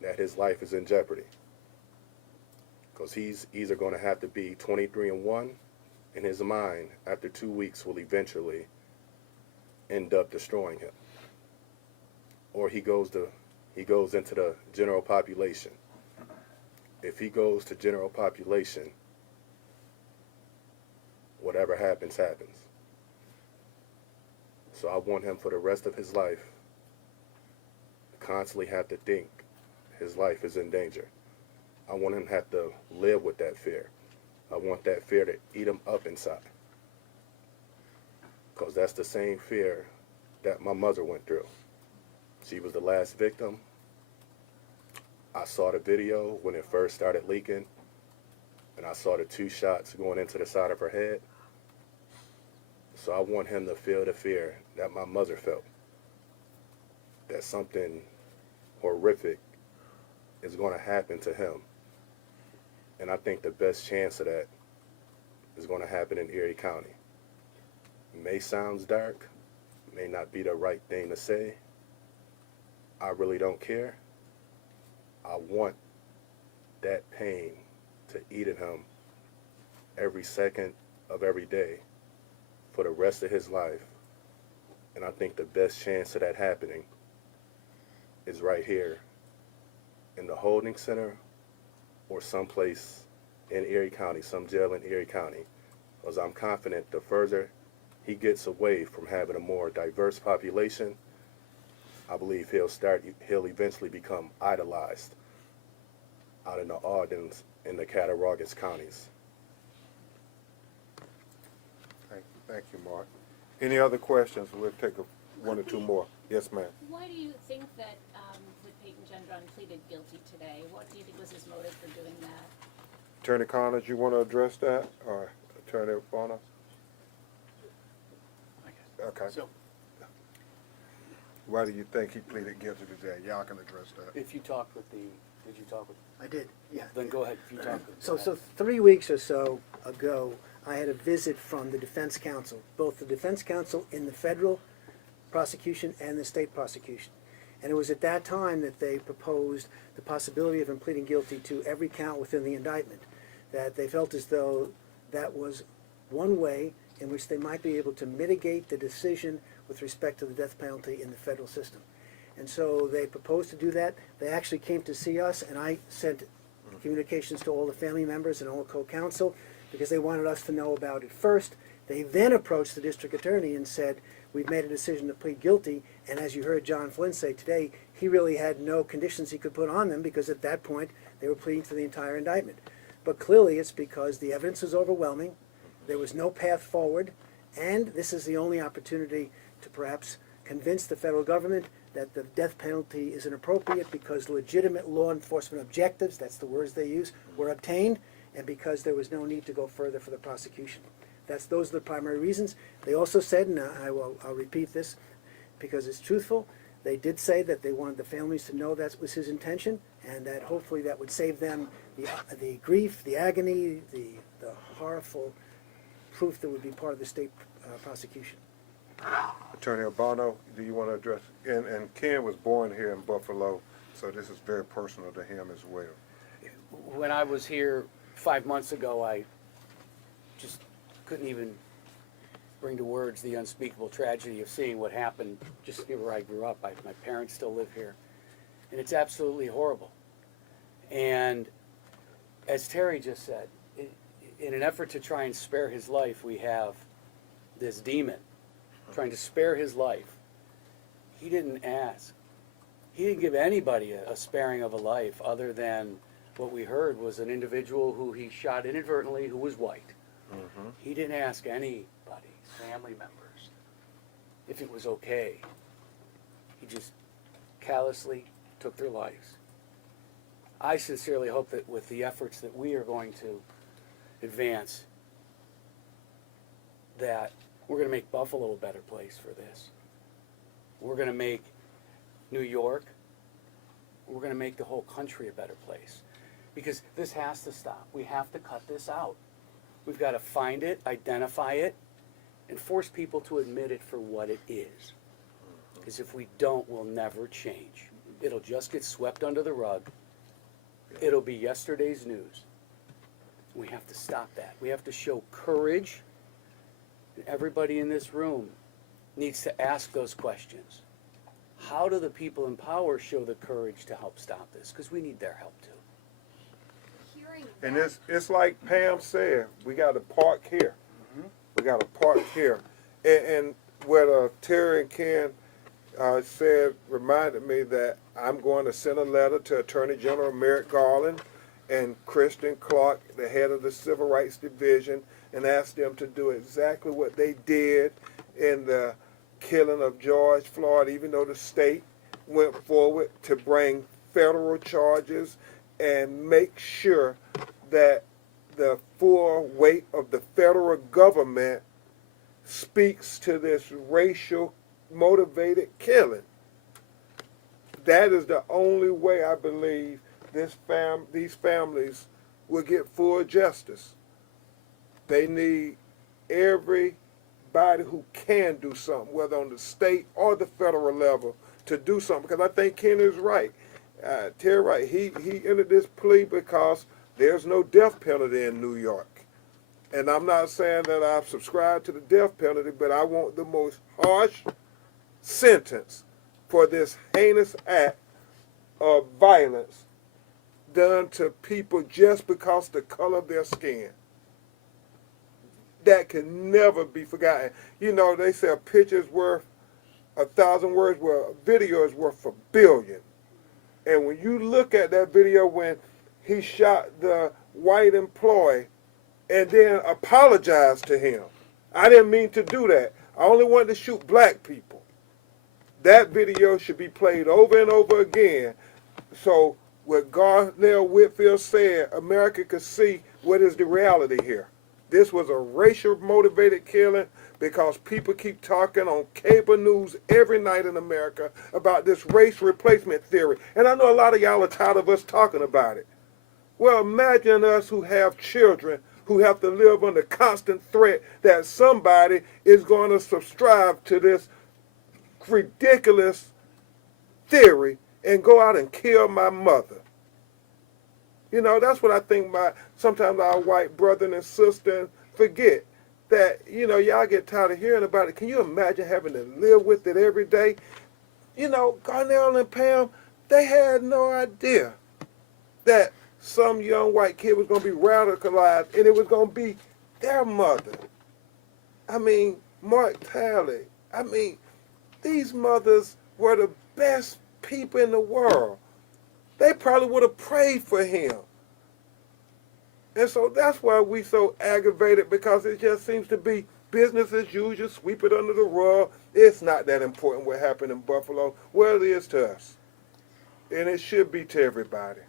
that his life is in jeopardy, because he's either going to have to be 23-1 in his mind after 2 weeks will eventually end up destroying him, or he goes into the general population. If he goes to general population, whatever happens, happens. So I want him for the rest of his life to constantly have to think his life is in danger. I want him to have to live with that fear. I want that fear to eat him up inside, because that's the same fear that my mother went through. She was the last victim. I saw the video when it first started leaking, and I saw the 2 shots going into the side of her head. So I want him to feel the fear that my mother felt, that something horrific is going to happen to him. And I think the best chance of that is going to happen in Erie County. It may sound dark, may not be the right thing to say. I really don't care. I want that pain to eat at him every second of every day for the rest of his life. And I think the best chance of that happening is right here in the holding center or someplace in Erie County, some jail in Erie County. Because I'm confident the further he gets away from having a more diverse population, I believe he'll eventually become idolized out in the Audens and the Cattaraugus counties. Thank you, Mark. Any other questions? We'll take one or two more. Yes, ma'am. Why do you think that Payton Gendron pleaded guilty today? What do you think was his motive for doing that? Attorney Connors, you want to address that, or Attorney Bono? Okay. So, Why do you think he pleaded guilty today? Y'all can address that. if you talked with did you talk with, I did, yeah. then go ahead, if you talked with. So 3 weeks or so ago, I had a visit from the defense counsel, both the defense counsel in the federal prosecution and the state prosecution. And it was at that time that they proposed the possibility of him pleading guilty to every count within the indictment, that they felt as though that was one way in which they might be able to mitigate the decision with respect to the death penalty in the federal system. And so they proposed to do that. They actually came to see us, and I sent communications to all the family members and all co-counsel because they wanted us to know about it first. They then approached the district attorney and said, we've made a decision to plead guilty, and as you heard John Flynn say today, he really had no conditions he could put on them because at that point they were pleading to the entire indictment. But clearly it's because the evidence was overwhelming, there was no path forward, and this is the only opportunity to perhaps convince the federal government that the death penalty is inappropriate because legitimate law enforcement objectives, that's the words they use, were obtained, and because there was no need to go further for the prosecution. Those are the primary reasons. They also said, and I'll repeat this because it's truthful, they did say that they wanted the families to know that was his intention, and that hopefully that would save them the grief, the agony, the horrible proof that would be part of the state prosecution. Attorney Bono, do you want to address? And Ken was born here in Buffalo, so this is very personal to him as well. When I was here 5 months ago, I just couldn't even bring to words the unspeakable tragedy of seeing what happened just here where I grew up. My parents still live here, and it's absolutely horrible. And as Terry just said, in an effort to try and spare his life, we have this demon trying to spare his life. He didn't ask. He didn't give anybody a sparing of a life other than what we heard was an individual who he shot inadvertently who was white. Mm-hmm. He didn't ask anybody, family members, if it was okay. He just callously took their lives. I sincerely hope that with the efforts that we are going to advance, that we're going to make Buffalo a better place for this. We're going to make New York, we're going to make the whole country a better place. Because this has to stop. We have to cut this out. We've got to find it, identify it, and force people to admit it for what it is. Because if we don't, we'll never change. It'll just get swept under the rug. It'll be yesterday's news. We have to stop that. We have to show courage. Everybody in this room needs to ask those questions. How do the people in power show the courage to help stop this? Because we need their help too. And it's like Pam said, we got to park here. Mm-hmm. We got to park here. And what Terry and Ken said reminded me that I'm going to send a letter to Attorney General Merrick Garland and Kristen Clark, the head of the Civil Rights Division, and ask them to do exactly what they did in the killing of George Floyd, even though the state went forward to bring federal charges and make sure that the full weight of the federal government speaks to this racial motivated killing. That is the only way I believe these families will get full justice. They need everybody who can do something, whether on the state or the federal level, to do something. Because I think Ken is right. Terry right. He entered this plea because there's no death penalty in New York. And I'm not saying that I subscribe to the death penalty, but I want the most harsh sentence for this heinous act of violence done to people just because the color of their skin. That can never be forgotten. You know, they say a picture is worth 1,000 words, well, a video is worth 1 billion. And when you look at that video when he shot the white employee and then apologized to him, I didn't mean to do that. I only wanted to shoot black people. That video should be played over and over again. So what Garnell Whitfield said, America could see what is the reality here. This was a racial motivated killing because people keep talking on cable news every night in America about this race replacement theory. And I know a lot of y'all are tired of us talking about it. Well, imagine us who have children who have to live under constant threat that somebody is going to subscribe to this ridiculous theory and go out and kill my mother. You know, that's what I think sometimes our white brother and sister forget. That, you know, y'all get tired of hearing about it. Can you imagine having to live with it every day? You know, Garnell and Pam, they had no idea that some young white kid was going to be radicalized and it was going to be their mother. I mean, Mark Talley. I mean, these mothers were the best people in the world. They probably would have prayed for him. And so that's why we so aggravated, because it just seems to be business as usual, sweep it under the rug. It's not that important what happened in Buffalo. Well, it is to us. And it should be to everybody.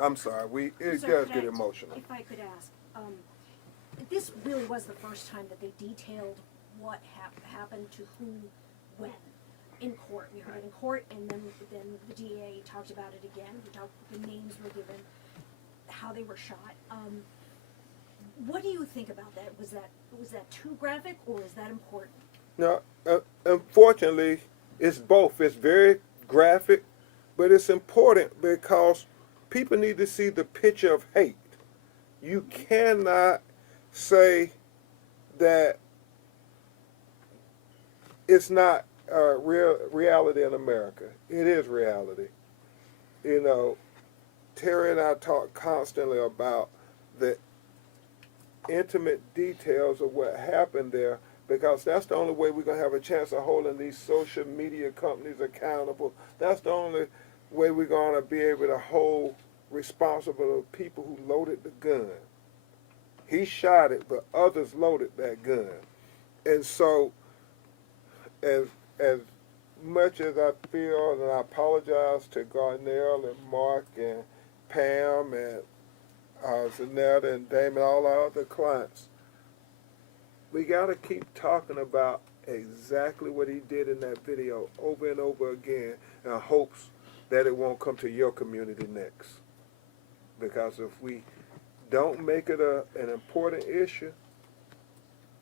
I'm sorry, it So does could get I- emotional. If I could ask, this really was the first time that they detailed what happened to who, when, in court. We heard it in court, and then the DA talked about it again. The names were given, how they were shot. What do you think about that? Was that too graphic, or is that important? No, unfortunately, it's both. It's very graphic, but it's important because people need to see the picture of hate. You cannot say that it's not reality in America. It is reality. You know, Terry and I talk constantly about the intimate details of what happened there, because that's the only way we're going to have a chance of holding these social media companies accountable. That's the only way we're going to be able to hold responsible the people who loaded the gun. He shot it, but others loaded that gun. And so, as much as I feel, and I apologize to Garnell and Mark and Pam and Zanetta and Damon, all our other clients, we got to keep talking about exactly what he did in that video over and over again in hopes that it won't come to your community next. Because if we don't make it an important issue,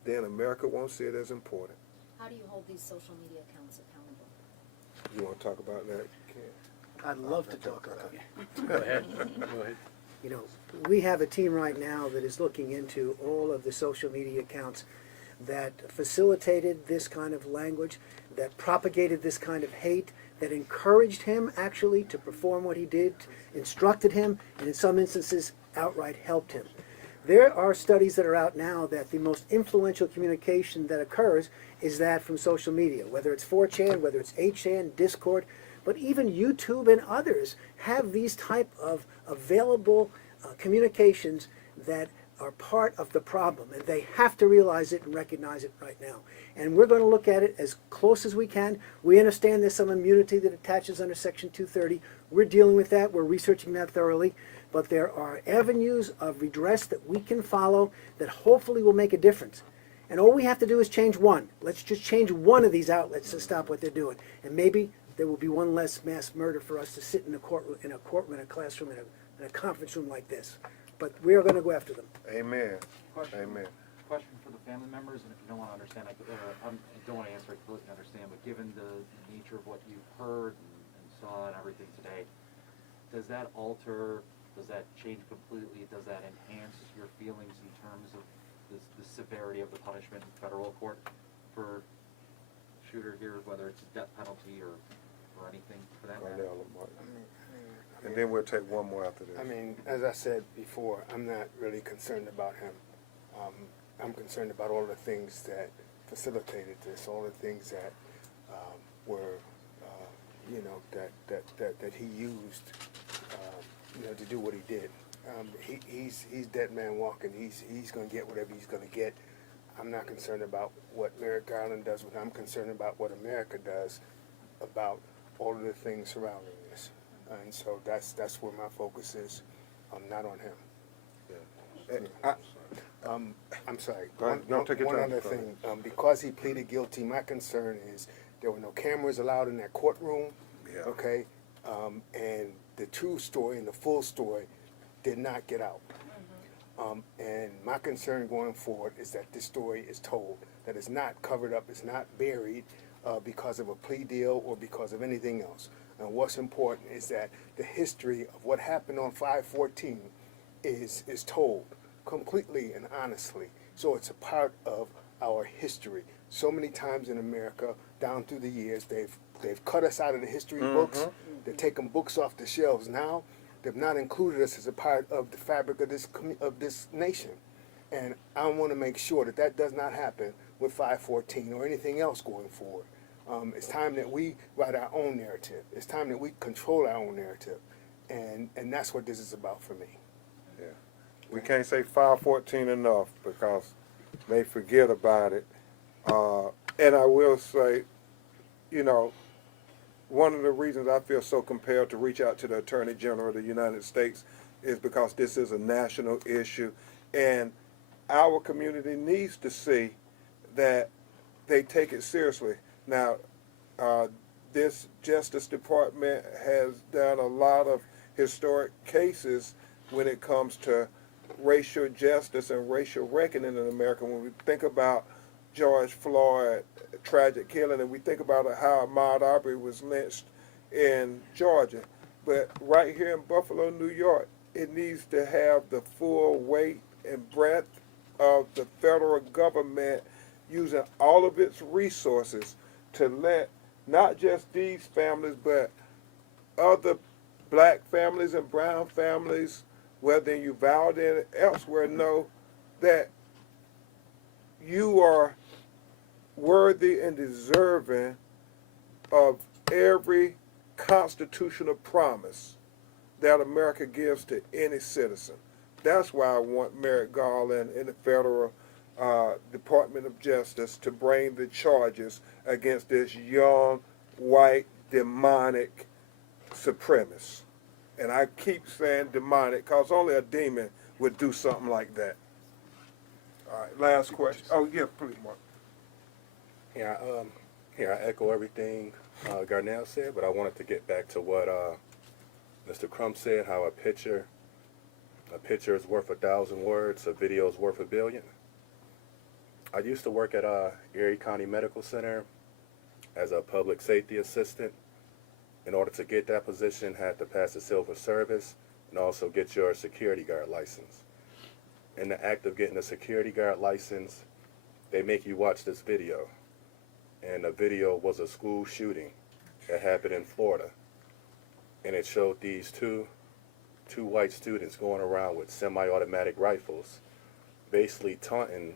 then America won't see it as important. How do you hold these social media accounts accountable? You want to talk about that, Ken? I'd love to talk about it. Go ahead. Go ahead. You know, we have a team right now that is looking into all of the social media accounts that facilitated this kind of language, that propagated this kind of hate, that encouraged him actually to perform what he did, instructed him, and in some instances outright helped him. There are studies that are out now that the most influential communication that occurs is that from social media, whether it's 4chan, whether it's 8chan, Discord, but even YouTube and others have these type of available communications that are part of the problem, and they have to realize it and recognize it right now. And we're going to look at it as close as we can. We understand there's some immunity that attaches under Section 230. We're dealing with that. We're researching that thoroughly. But there are avenues of redress that we can follow that hopefully will make a difference. And all we have to do is change one. Let's just change one of these outlets to stop what they're doing. And maybe there will be one less mass murder for us to sit in a courtroom, in a classroom, in a conference room like this. But we are going to go after them. Amen. Question. Amen. Question for the family members, and if you don't want to understand, I don't want to answer it completely understand, but given the nature of what you've heard and saw and everything today, does that alter, does that change completely, does that enhance your feelings in terms of the severity of the punishment in federal court for shooter here, whether it's a death penalty or anything for that matter? And then we'll take one more after this. I mean, as I said before, I'm not really concerned about him. I'm concerned about all the things that facilitated this, all the things that were, that he used, to do what he did. He's dead man walking. He's going to get whatever he's going to get. I'm not concerned about what Merrick Garland does. I'm concerned about what America does about all of the things surrounding this. And so that's where my focus is, not on him. I'm sorry. Go ahead. No, take your one time. other Go thing. Because he pleaded guilty, my concern is there were no cameras allowed in that courtroom. Yeah. Okay, and the true story and the full story did not get out. And my concern going forward is that this story is told, that it's not covered up, it's not buried because of a plea deal or because of anything else. And what's important is that the history of what happened on 5/14 is told completely and honestly. So it's a part of our history. So many times in America, down through the years, they've cut us out of the history books. They're taking books off the shelves now. They've not included us as a part of the fabric of this nation. And I want to make sure that that does not happen with 5/14 or anything else going forward. It's time that we write our own narrative. It's time that we control our own narrative. And that's what this is about for me. Yeah. We can't say 514 enough because they forget about it. And I will say, one of the reasons I feel so compelled to reach out to the Attorney General of the United States is because this is a national issue, and our community needs to see that they take it seriously. Now, this Justice Department has done a lot of historic cases when it comes to racial justice and racial reckoning in America. When we think about George Floyd, tragic killing, and we think about how Ahmaud Arbery was lynched in Georgia. But right here in Buffalo, New York, it needs to have the full weight and breadth of the federal government using all of its resources to let not just these families, but other black families and brown families, whether in Uvalde and elsewhere, know that you are worthy and deserving of every constitutional promise that America gives to any citizen. That's why I want Merrick Garland and the federal Department of Justice to bring the charges against this young, white, demonic supremacist. And I keep saying demonic because only a demon would do something like that. All right, last question. Oh, yeah, please, Mark. I echo everything Garnell said, but I wanted to get back to what Mr. Crump said, how a picture is worth 1,000 words, a video is worth 1 billion. I used to work at Erie County Medical Center as a public safety assistant. In order to get that position, had to pass the civil service and also get your security guard license. In the act of getting a security guard license, they make you watch this video. And the video was a school shooting that happened in Florida. And it showed these two white students going around with semi-automatic rifles, basically taunting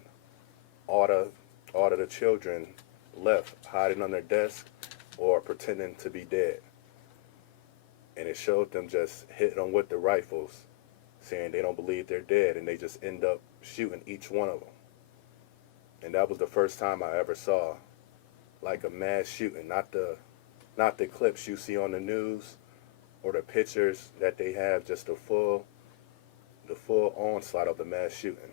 all the children left hiding on their desk or pretending to be dead. And it showed them just hitting them with the rifles, saying they don't believe they're dead, and they just end up shooting each one of them. And that was the first time I ever saw like a mass shooting, not the clips you see on the news or the pictures that they have, just the full onslaught of the mass shooting.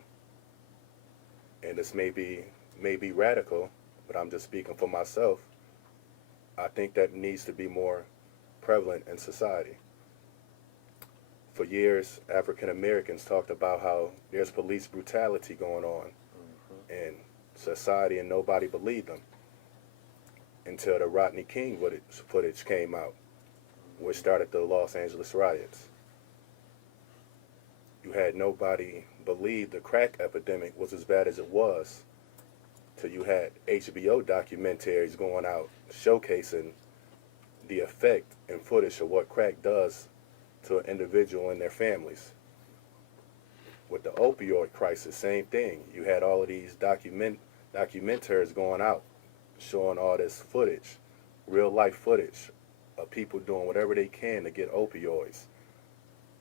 And this may be may be radical, but I'm just speaking for myself. I think that needs to be more prevalent in society. For years, African Americans talked about how there's police brutality going on in society, and nobody believed them until the Rodney King footage came out, which started the Los Angeles riots. You had nobody believe the crack epidemic was as bad as it was, till you had HBO documentaries going out showcasing the effect and footage of what crack does to an individual and their families. With the opioid crisis, same thing. You had all of these documentaries going out showing all this footage, real life footage of people doing whatever they can to get opioids.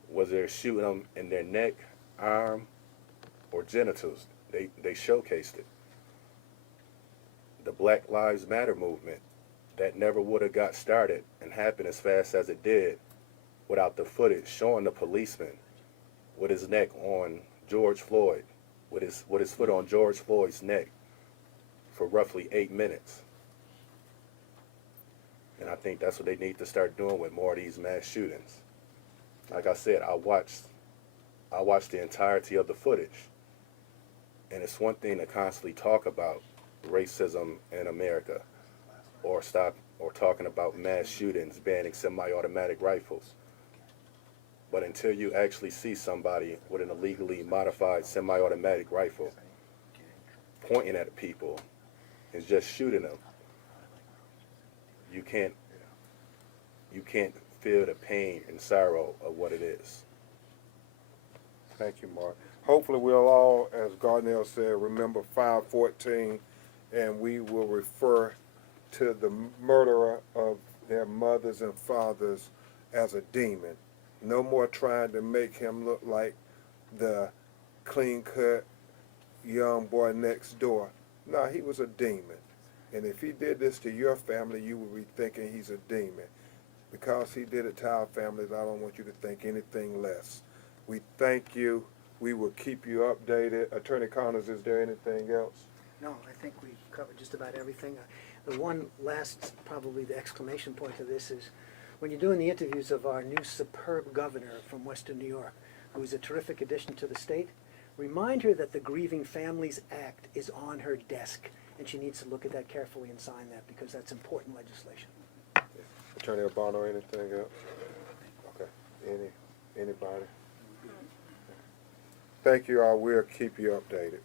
Whether they're shooting them in their neck, arm, or genitals, they showcased it. The Black Lives Matter movement, that never would have got started and happened as fast as it did without the footage showing the policeman with his neck on George Floyd, with his foot on George Floyd's neck for roughly 8 minutes. And I think that's what they need to start doing with more of these mass shootings. Like I said, I watched the entirety of the footage. And it's one thing to constantly talk about racism in America, or talking about mass shootings, banning semi-automatic rifles. But until you actually see somebody with an illegally modified semi-automatic rifle pointing at people and just shooting them, you can't feel the pain and sorrow of what it is. Thank you, Mark. Hopefully we'll all, as Garnell said, remember 514, and we will refer to the murderer of their mothers and fathers as a demon. No more trying to make him look like the clean-cut young boy next door. No, he was a demon. And if he did this to your family, you would be thinking he's a demon. Because he did it to our families, I don't want you to think anything less. We thank you. We will keep you updated. Attorney Connors, is there anything else? No, I think we've covered just about everything. The one last, probably the exclamation point of this is, when you're doing the interviews of our new superb governor from Western New York, who is a terrific addition to the state, remind her that the Grieving Families Act is on her desk, and she needs to look at that carefully and sign that, because that's important legislation. Attorney Urbano, anything else? Okay. Anybody? Thank you all. We'll keep you updated.